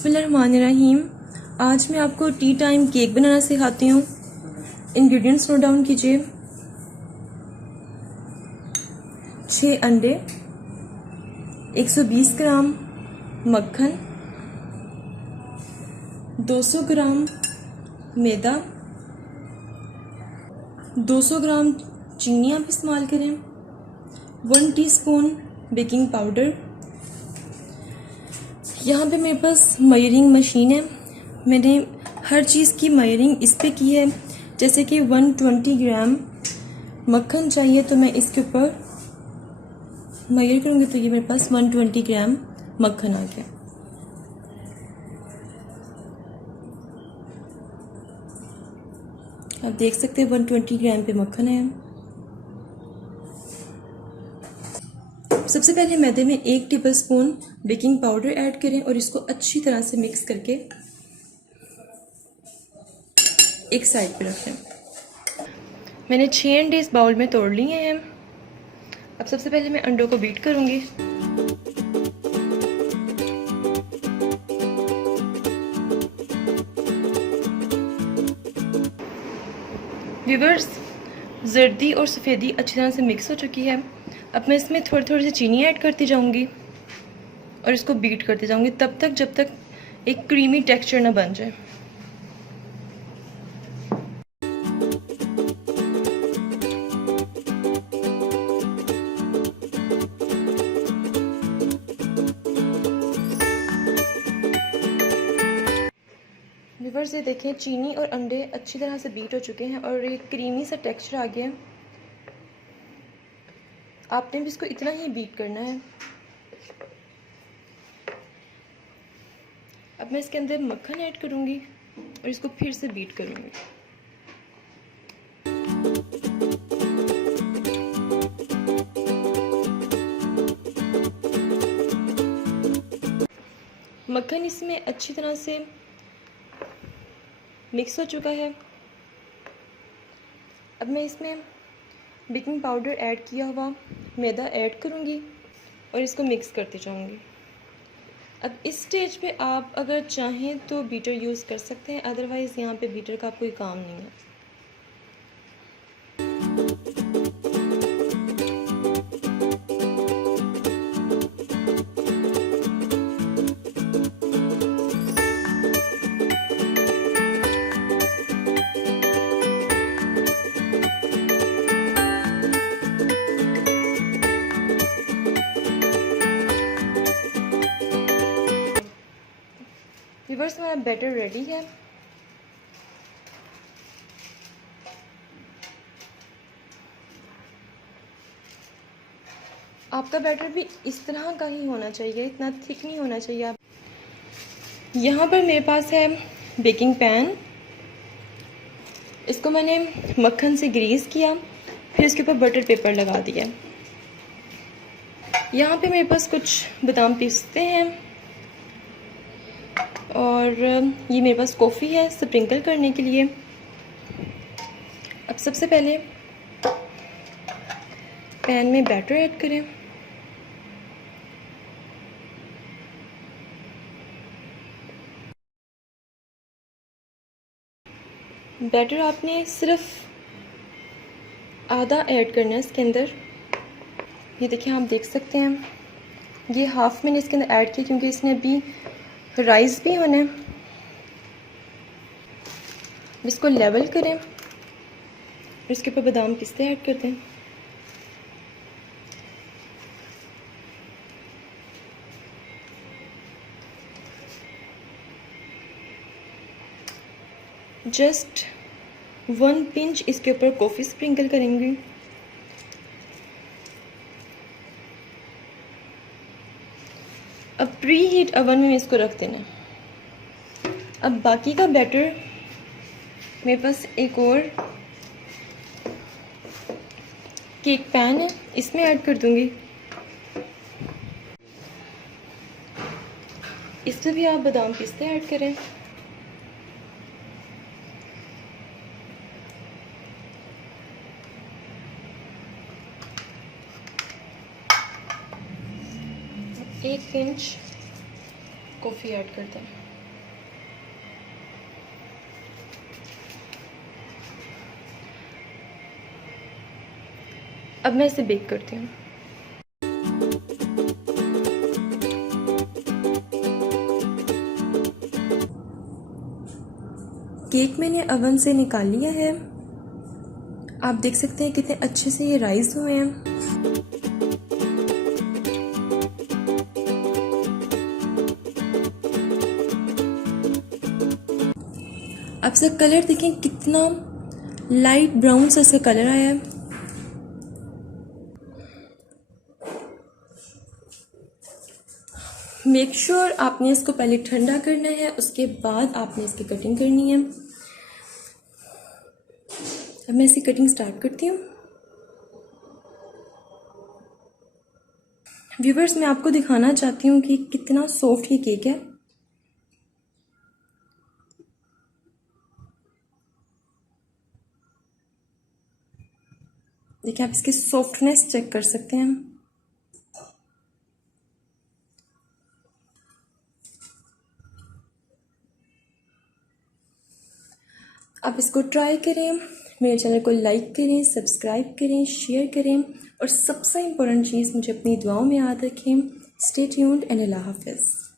बिस्मिल्लाहिर्रहमानिर्रहीम। आज मैं आपको टी टाइम केक बनाना सिखाती हूँ। इंग्रेडिएंट्स नोट डाउन कीजिए। 6 अंडे, 120 ग्राम मक्खन, 200 ग्राम मैदा, 200 ग्राम चीनी आप इस्तेमाल करें, 1 टीस्पून बेकिंग पाउडर। यहाँ पे मेरे पास मेजरिंग मशीन है। मैंने हर चीज़ की मेजरिंग इस पे की है। जैसे कि 120 ग्राम मक्खन चाहिए तो मैं इसके ऊपर मेजर करूँगी तो ये मेरे पास 120 ग्राम मक्खन आ गया। आप देख सकते हैं 120 ग्राम पे मक्खन है। सबसे पहले मैदे में 1 टेबलस्पून बेकिंग पाउडर ऐड करें और इसको अच्छी तरह से मिक्स करके एक साइड पे रख लें। मैंने 6 अंडे इस बाउल में तोड़ लिए हैं। अब सबसे पहले मैं अंडों को बीट करूंगी। व्यूअर्स, जर्दी और सफ़ेदी अच्छी तरह से मिक्स हो चुकी है। अब मैं इसमें थोड़ी थोड़ी सी चीनी ऐड करती जाऊंगी और इसको बीट करती जाऊंगी तब तक जब तक एक क्रीमी टेक्सचर ना बन जाए। व्यूअर्स, ये देखें चीनी और अंडे अच्छी तरह से बीट हो चुके हैं और एक क्रीमी सा टेक्सचर आ गया है। आपने भी इसको इतना ही बीट करना है। अब मैं इसके अंदर मक्खन ऐड करूंगी और इसको फिर से बीट करूंगी। मक्खन इसमें अच्छी तरह से मिक्स हो चुका है। अब मैं इसमें बेकिंग पाउडर ऐड किया हुआ मैदा ऐड करूंगी और इसको मिक्स करते जाऊंगी। अब इस स्टेज पे आप अगर चाहें तो बीटर यूज़ कर सकते हैं, अदरवाइज़ यहाँ पे बीटर का कोई काम नहीं है। व्यूअर्स, हमारा बैटर रेडी है। आपका बैटर भी इस तरह का ही होना चाहिए, इतना थिक नहीं होना चाहिए। आप यहाँ पर मेरे पास है बेकिंग पैन। इसको मैंने मक्खन से ग्रीस किया, फिर इसके ऊपर बटर पेपर लगा दिया। यहाँ पे मेरे पास कुछ बादाम पिस्ते हैं और ये मेरे पास कॉफ़ी है स्प्रिंकल करने के लिए। अब सबसे पहले पैन में बैटर ऐड करें। बैटर आपने सिर्फ आधा ऐड करना है इसके अंदर। ये देखिए, आप देख सकते हैं ये हाफ मैंने इसके अंदर ऐड किया क्योंकि इसने अभी राइस भी होना है। इसको लेवल करें और इसके ऊपर बादाम पिस्ते ऐड कर दें। जस्ट 1 पिंच इसके ऊपर कॉफ़ी स्प्रिंकल करेंगे। अब प्री हीट ओवन में इसको रख देना। अब बाकी का बैटर मेरे पास एक और केक पैन है, इसमें ऐड कर दूंगी। इसमें भी आप बादाम पिस्ते ऐड करें। एक पिंच कॉफ़ी ऐड करते हैं। अब मैं इसे बेक करती हूँ। केक मैंने ओवन से निकाल लिया है। आप देख सकते हैं कितने अच्छे से ये राइज हुए हैं। अब इसका कलर देखें कितना लाइट ब्राउन सा इसका कलर आया है। मेक श्योर आपने इसको पहले ठंडा करना है, उसके बाद आपने इसकी कटिंग करनी है। अब मैं इसकी कटिंग स्टार्ट करती हूँ। व्यूवर्स, मैं आपको दिखाना चाहती हूँ कि कितना सॉफ्ट ये केक है। देखिए, आप इसकी सॉफ्टनेस चेक कर सकते हैं। आप इसको ट्राई करें, मेरे चैनल को लाइक करें, सब्सक्राइब करें, शेयर करें और सबसे इम्पोर्टेंट चीज़, मुझे अपनी दुआओं में याद रखें। स्टे ट्यून्ड एंड अल्लाह हाफ़िज़।